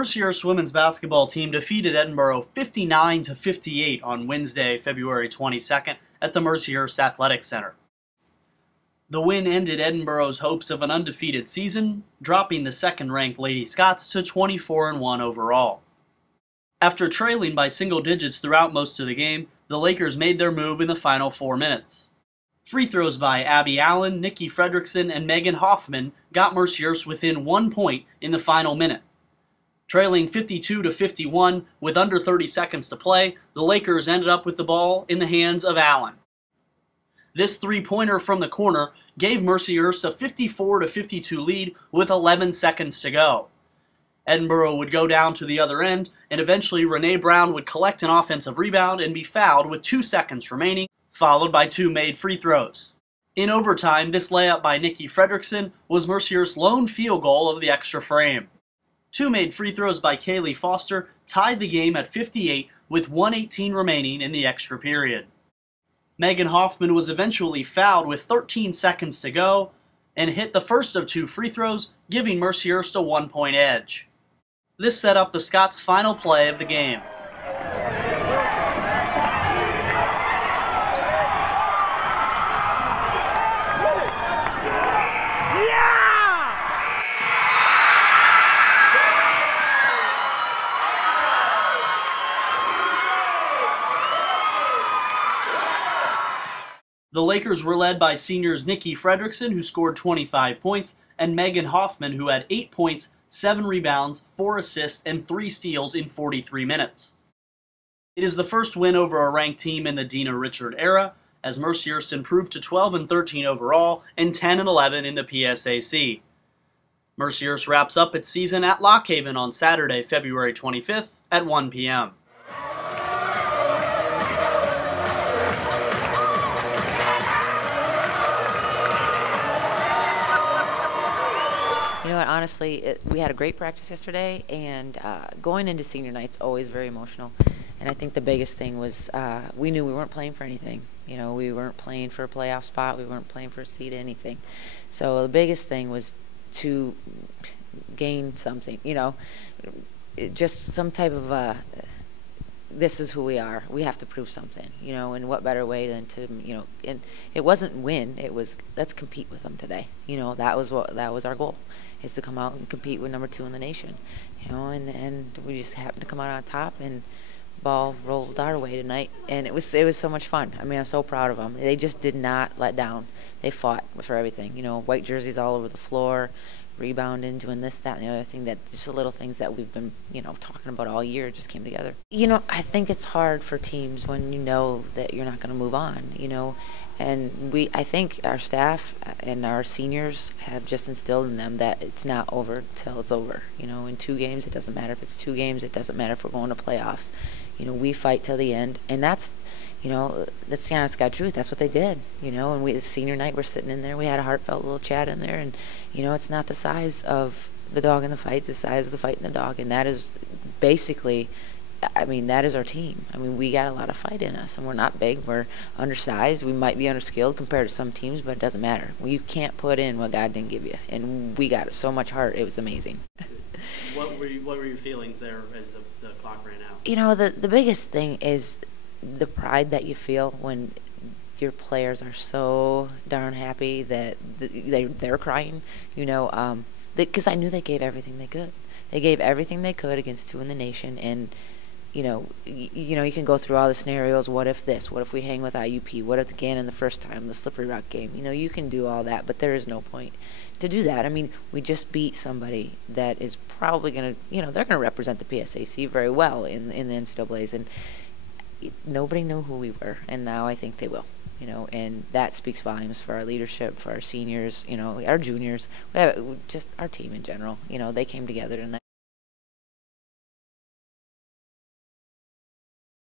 Mercyhurst women's basketball team defeated Edinboro 59-58 on Wednesday, February 22nd at the Mercyhurst Athletic Center. The win ended Edinboro's hopes of an undefeated season, dropping the second-ranked Lady Scots to 24-1 overall. After trailing by single digits throughout most of the game, the Lakers made their move in the final 4 minutes. Free throws by Abby Allen, Nikki Fredrickson, and Megan Hoffman got Mercyhurst within 1 point in the final minute. Trailing 52-51 with under 30 seconds to play, the Lakers ended up with the ball in the hands of Allen. This three-pointer from the corner gave Mercyhurst a 54-52 lead with 11 seconds to go. Edinboro would go down to the other end, and eventually Renee Brown would collect an offensive rebound and be fouled with 2 seconds remaining, followed by 2 made free throws. In overtime, this layup by Nikki Fredrickson was Mercyhurst's lone field goal of the extra frame. 2 made free throws by Kaylee Foster tied the game at 58 with 1:18 remaining in the extra period. Megan Hoffman was eventually fouled with 13 seconds to go and hit the first of 2 free throws, giving Mercyhurst a 1-point edge. This set up the Scots' final play of the game. The Lakers were led by seniors Nikki Fredrickson, who scored 25 points, and Megan Hoffman, who had 8 points, 7 rebounds, 4 assists, and 3 steals in 43 minutes. It is the first win over a ranked team in the Dina Richard era, as Mercyhurst improved to 12-13 overall and 10-11 in the PSAC. Mercyhurst wraps up its season at Lock Haven on Saturday, February 25th at 1 p.m. You know what, honestly, we had a great practice yesterday, and going into senior night's always very emotional. And I think the biggest thing was we knew we weren't playing for anything. You know, we weren't playing for a playoff spot. We weren't playing for a seed, anything. So the biggest thing was to gain something, you know, just some type of this is who we are. We have to prove something, you know, and what better way than to, you know, and it wasn't win, it was let's compete with them today. You know, that was our goal, is to come out and compete with number 2 in the nation, you know, and we just happened to come out on top, and ball rolled our way tonight, and it was so much fun. I mean, I'm so proud of them. They just did not let down. They fought for everything, you know, white jerseys all over the floor, rebounding, doing this, that, and the other thing, that just the little things that we've been, you know, talking about all year just came together. You know, I think it's hard for teams when you know that you're not going to move on, you know, and I think our staff and our seniors have just instilled in them that it's not over till it's over. You know, in 2 games, it doesn't matter if it's 2 games, it doesn't matter if we're going to playoffs. You know, we fight till the end, and that's, you know, that's the honest God truth. That's what they did, you know, and the senior night, we're sitting in there, we had a heartfelt little chat in there, and, you know, it's not the size of the dog in the fight, it's the size of the fight in the dog, and that is basically, I mean, that is our team. I mean, we got a lot of fight in us, and we're not big, we're undersized, we might be underskilled compared to some teams, but it doesn't matter. You can't put in what God didn't give you, and we got so much heart, it was amazing. What were your feelings there as the clock ran out? You know, the biggest thing is the pride that you feel when your players are so darn happy that they're crying, you know, because I knew they gave everything they could. They gave everything they could against 2 in the nation, and you know, you can go through all the scenarios. What if this? What if we hang with IUP? What if Gannon the first time, the Slippery Rock game? You know, you can do all that, but there is no point to do that. I mean, we just beat somebody that is probably going to, you know, they're going to represent the PSAC very well in the NCAAs, and nobody knew who we were, and now I think they will. You know, and that speaks volumes for our leadership, for our seniors, you know, our juniors, just our team in general. You know, they came together tonight.